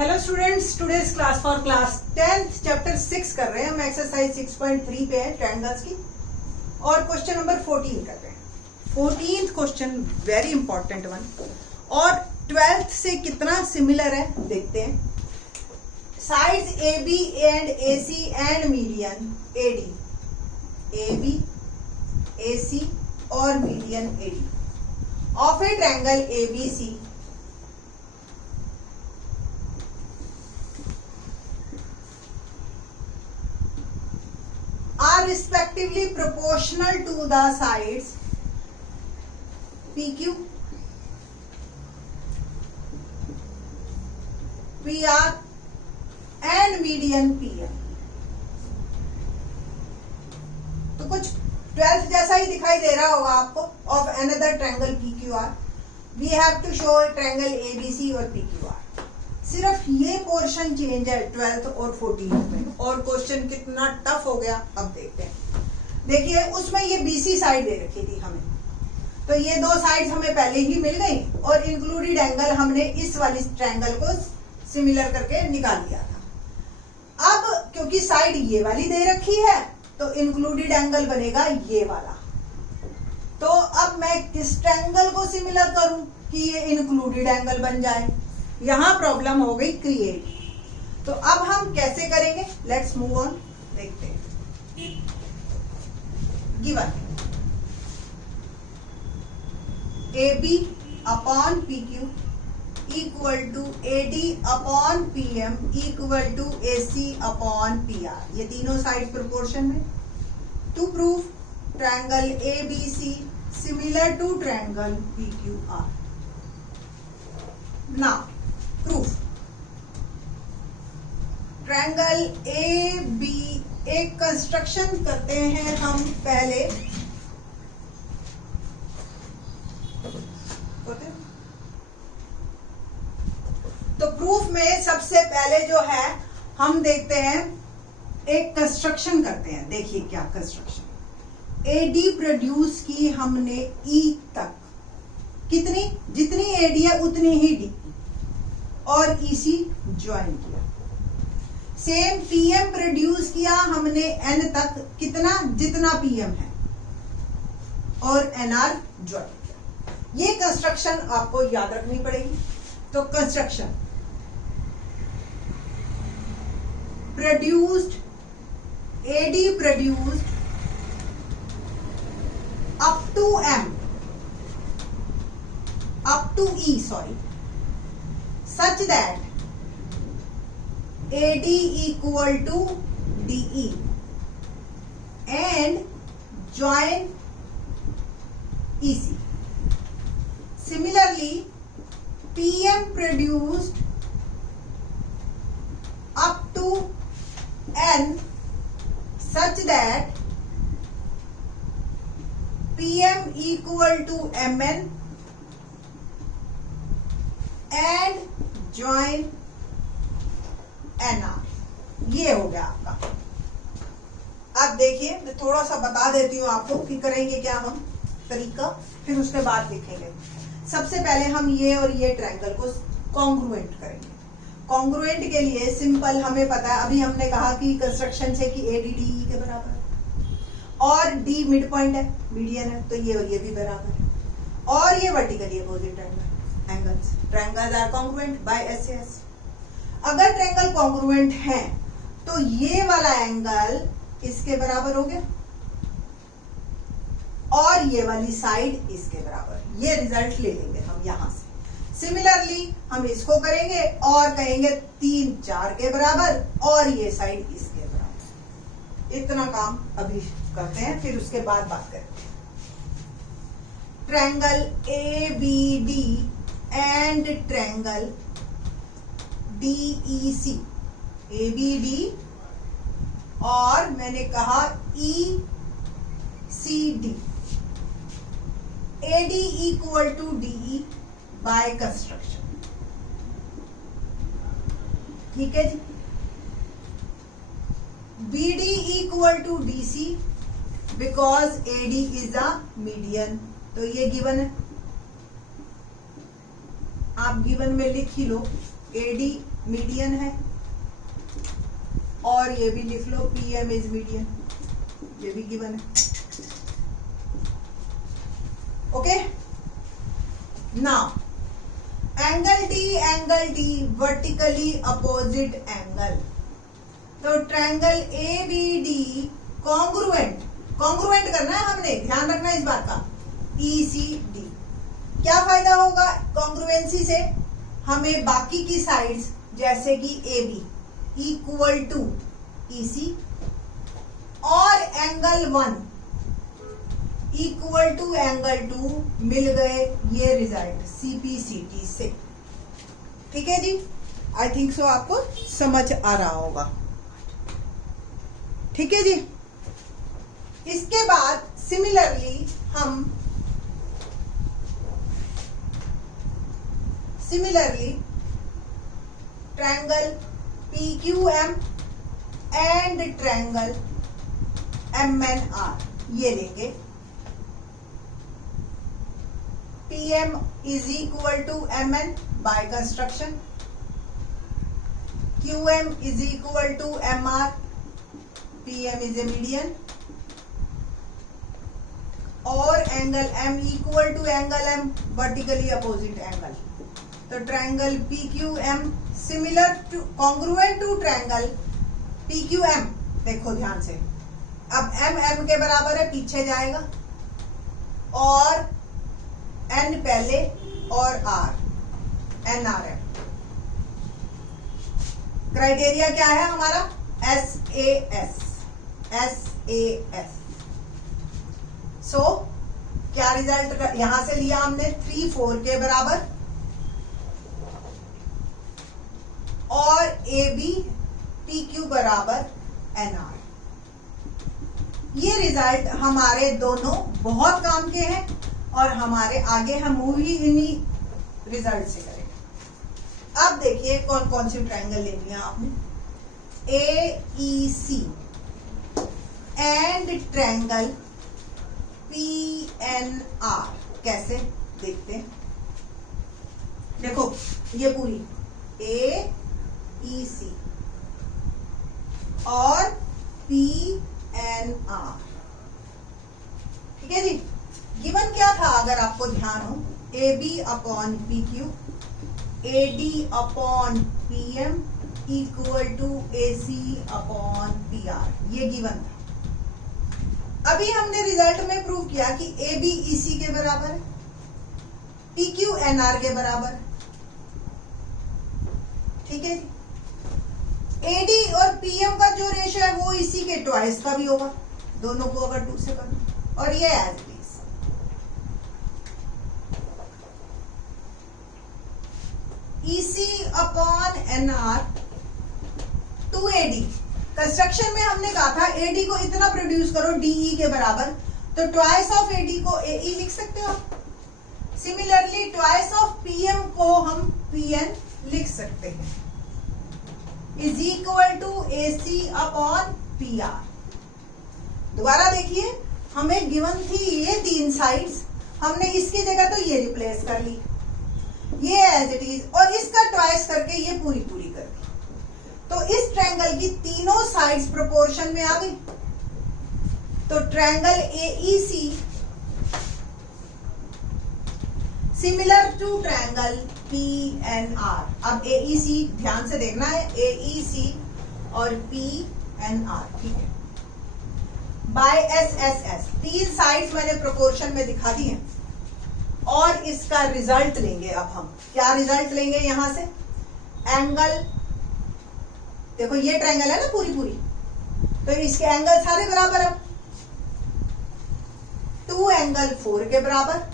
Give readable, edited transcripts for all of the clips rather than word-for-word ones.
Hello students, today's class for class 10th chapter 6 कर रहे हैं हम। एक्सरसाइज 6.3 पे है ट्रायंगल्स की और क्वेश्चन नंबर 14 कर रहे हैं। 14th question very important one और 12th से कितना सिमिलर है देखते हैं। Sides A B and A C and median A B A C और median A D of a triangle A B C are respectively proportional to the sides PQ, PR and median PM। तो कुछ 12th जैसा ही दिखाई दे रहा होगा आपको। of another triangle PQR we have to show a triangle ABC और PQR। सिर्फ ये पोर्शन चेंज है 12th और 14th में और क्वेश्चन कितना टफ हो गया अब देखते हैं। देखिए उसमें ये BC साइड दे रखी थी हमें, तो ये दो साइड्स हमें पहले ही मिल गई और इंक्लूडेड एंगल हमने इस वाली ट्रायंगल को सिमिलर करके निकाल लिया था। अब क्योंकि साइड ये वाली दे रखी है तो इंक्लूडेड एंगल बनेगा ये वाला। तो अब मैं किस ट्रायंगल को सिमिलर करूं कि ये इंक्लूडेड एंगल बन जाए। यहां प्रॉब्लम हो गई क्रिएट। तो अब हम कैसे करेंगे, लेट्स मूव ऑन, देखते हैं। Given A B upon P Q equal to A D upon P M equal to A C upon P R, ये तीनों साइड प्रोपोर्शन में। To prove triangle A B C similar to triangle P Q R. Now proof triangle A B, एक construction करते हैं हम पहले। तो proof में सबसे पहले जो है हम देखते हैं, एक कंस्ट्रक्शन करते हैं। देखिए क्या कंस्ट्रक्शन, ए डी प्रोड्यूस की हमने ई तक, कितनी, जितनी ए डी है उतनी ही डी, और इसी ज्वाइन किया। सेम पीएम प्रोड्यूस किया हमने एन तक, कितना, जितना पीएम है, और एनआर ज्वाइन किया। ये कंस्ट्रक्शन आपको याद रखनी पड़ेगी। तो construction produced, AD produced up to M, up to E sorry, such that AD equal to DE and join EC. Similarly, PM produced up to N such that PM equal to MN and join NR. ये हो गया आपका। अब देखिए मैं थोड़ा सा बता देती हूँ आपको कि करेंगे क्या हम तरीका, फिर उसके बाद लिखेंगे। सबसे पहले हम ये और ये ट्रायंगल को कॉन्ग्रुएंट करेंगे। कॉन्ग्रुएंट के लिए सिंपल हमें पता है, अभी हमने कहा कि कंस्ट्रक्शन से कि ए डी डी ई के बराबर है और डी मिड पॉइंट है, मीडियन है, तो ये और ये भी बराबर है, और ये vertically opposite angles. Triangles are congruent by SS. अगर ट्रायंगल कॉन्ग्रुएंट है तो ये वाला एंगल इसके बराबर हो गया और ये वाली साइड इसके बराबर। ये रिजल्ट ले लेंगे हम यहां से। सिमिलरली हम इसको करेंगे और कहेंगे 3 4 के बराबर और ये साइड इसके बराबर। इतना काम अभी करते हैं, फिर उसके बाद बात करते हैं। Triangle A B D and triangle DEC, ABD और मैंने कहा ECD, AD equal to DE by construction. ठीक है जी। BD equal to DC because AD is the median, तो ये गिवन है। आप गिवन में लिख ही लो AD मीडियन है, और ये भी लिख लो PM इज मीडियन, ये भी गिवन है। Okay, now angle D vertically opposite angle, तो ट्रायंगल ABD कॉन्ग्रुएंट करना है हमने, ध्यान रखना इस बात का, ECD। क्या फायदा होगा कॉन्ग्रुएंसी से? हमें बाकी की साइड्स जैसे कि AB इक्वल टू EC और एंगल 1 इक्वल टू एंगल 2 मिल गए, ये रिजल्ट CPCT से। ठीक है जी, आई थिंक सो आपको समझ आ रहा होगा। ठीक है जी, इसके बाद similarly triangle PQM and triangle MNR ये लेंगे। PM is equal to MN by construction, QM is equal to MR, PM is a median, और angle M equal to angle M vertically opposite angle. तो triangle PQM similar to congruent to triangle PQM, देखो ध्यान से, अब M के बराबर है, पीछे जाएगा, और N पहले, और R NRM। क्राइटेरिया क्या है हमारा? SAS। सो क्या रिजल्ट यहां से लिया हमने? 3 4 के बराबर, और AB PQ बराबर NR। ये रिजल्ट हमारे दोनों बहुत काम के हैं, और हमारे आगे हम मूव ही इन्हीं रिजल्ट से करेंगे। अब देखिए कौन कौन सी ट्रायंगल लेनी है आपने। AEC एंड ट्रायंगल PNR कैसे देखते हैं? देखो ये पूरी AEC और PNR, ठीक है जी। गिवन क्या था अगर आपको ध्यान हो? AB upon PQ, AD upon PM equal to AC upon PR, ये गिवन था। अभी हमने रिजल्ट में प्रूव किया कि AB EC के बराबर है, PQ NR के बराबर, ठीक है। AD और PM का जो रेशियो है वो EC के ट्वाइस का भी होगा, दोनों को अगर 2 से करना, और ये as it is. EC upon NR to AD। Construction में हमने कहा था AD को इतना प्रोड्यूस करो DE के बराबर, तो ट्वाइस ऑफ AD को AE लिख सकते हो। सिमिलरली ट्वाइस ऑफ PM को हम PN लिख सकते हैं, is equal to AC upon PR। दोबारा देखिए, हमें गिवन थी ये 3 साइड्स, हमने इसकी जगह तो ये रिप्लेस कर ली, ये एज इट इज, और इसका ट्वाइस करके ये पूरी कर दी। तो इस ट्रायंगल की तीनों साइड्स प्रोपोर्शन में आ गई। तो triangle AEC similar to triangle PNR। अब AEC ध्यान से देखना है, AEC और PNR, ठीक है, बाय SSS। 3 साइड्स मैंने प्रोपोर्शन में दिखा दी हैं, और इसका रिजल्ट लेंगे। अब हम क्या रिजल्ट लेंगे यहां से? एंगल, देखो ये ट्रायंगल है ना पूरी, तो इसके एंगल सारे बराबर है, 2 एंगल 4 के बराबर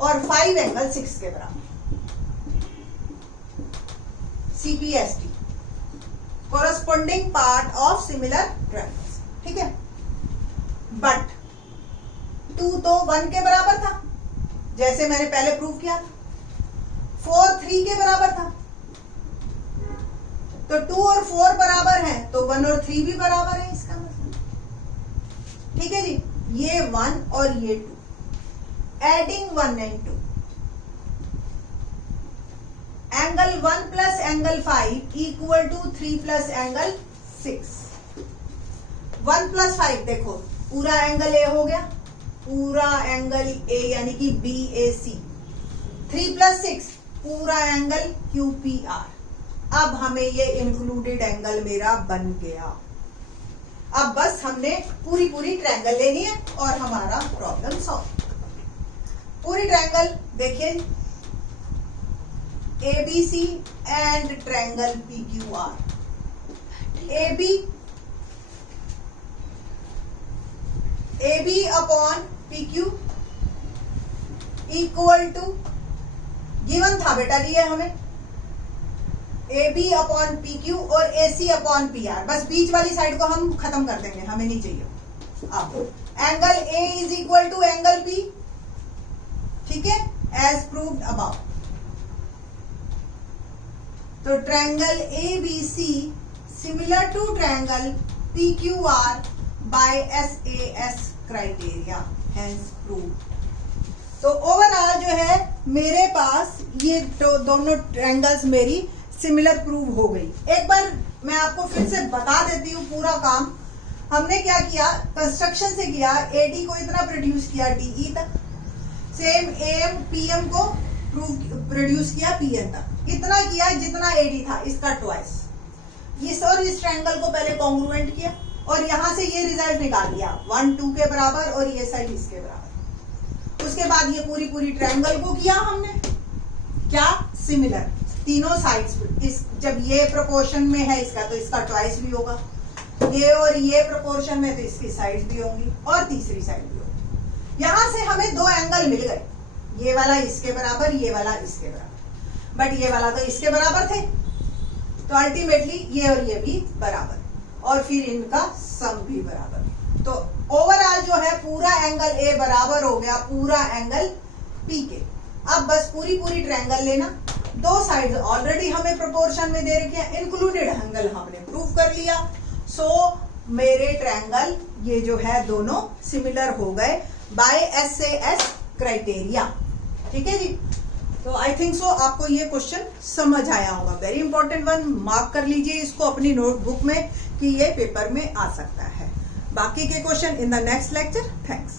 और 5 एंगल 6 के बराबर। CPST, corresponding part of similar triangles, ठीक है। बट 2 तो 1 के बराबर था, जैसे मैंने पहले प्रूव किया था। 4 3 के बराबर था, तो 2 और 4 बराबर हैं, तो 1 और 3 भी बराबर है, इसका मतलब, ठीक है जी। ये 1 और ये 2, adding 1 and 2, angle 1 plus angle 5 equal to 3 plus angle 6। 1 प्लस 5 देखो पूरा एंगल ए हो गया, पूरा एंगल ए यानी कि BAC। 3 प्लस 6 पूरा एंगल QPR। अब हमें ये इंक्लूडेड एंगल मेरा बन गया। अब बस हमने पूरी ट्रायंगल लेनी है और हमारा प्रॉब्लम सॉल्व। पूरी ट्रायंगल देखिए, ABC and triangle PQR। AB upon PQ equal to, given था बेटा ये हमें, AB अपॉन PQ और AC अपॉन PR। बस बीच वाली साइड को हम खत्म कर देंगे, हमें नहीं चाहिए। अब angle A is equal to angle P, ठीक है, एज प्रूव्ड अबव। तो triangle ABC similar to triangle PQR by SAS criteria, hence proved. तो ओवरऑल जो है मेरे पास ये दोनों ट्रायंगल्स मेरी सिमिलर प्रूव हो गई। एक बार मैं आपको फिर से बता देती हूँ पूरा काम हमने क्या किया, कंस्ट्रक्शन से किया। AD को इतना प्रोड्यूस किया DE तक, सेम AM PM को प्रोड्यूस किया PN तक, इतना किया जितना AD था, इसका ट्वाइस। इस और इस ट्रायंगल को पहले कॉन्ग्रुएंट किया और यहां से ये रिजल्ट निकाल लिया 1 2 के बराबर और ये साइड इसके बराबर। उसके बाद ये पूरी ट्रायंगल को किया हमने क्या, सिमिलर, तीनों साइड्स। इस जब ये प्रोपोर्शन में है इसका तो इसका ट्वाइस भी होगा, ये और ये प्रोपोर्शन में तो इसकी साइड्स भी होंगी और तीसरी साइड भी होगी। यहां से हमें दो एंगल मिल गए, ये वाला इसके बराबर, ये वाला इसके बराबर, बट ये वाला तो इसके बराबर थे, तो अल्टीमेटली ये और ये भी बराबर और फिर इनका सम भी बराबर। तो ओवरऑल जो है पूरा एंगल A बराबर हो गया पूरा एंगल P के। अब बस पूरी ट्रायंगल लेना, दो साइड्स ऑलरेडी हमें प्रोपोर्शन में दे रखे हैं, इंक्लूडेड एंगल हमने प्रूव कर लिया। सो मेरे ट्रायंगल ये जो है दोनों सिमिलर हो गए बाय SAS क्राइटेरिया, ठीक है जी। तो आई थिंक सो आपको ये क्वेश्चन समझ आया होगा, वेरी इंपॉर्टेंट वन, मार्क कर लीजिए इसको अपनी नोटबुक में कि ये पेपर में आ सकता है। बाकी के question in the next lecture. Thanks.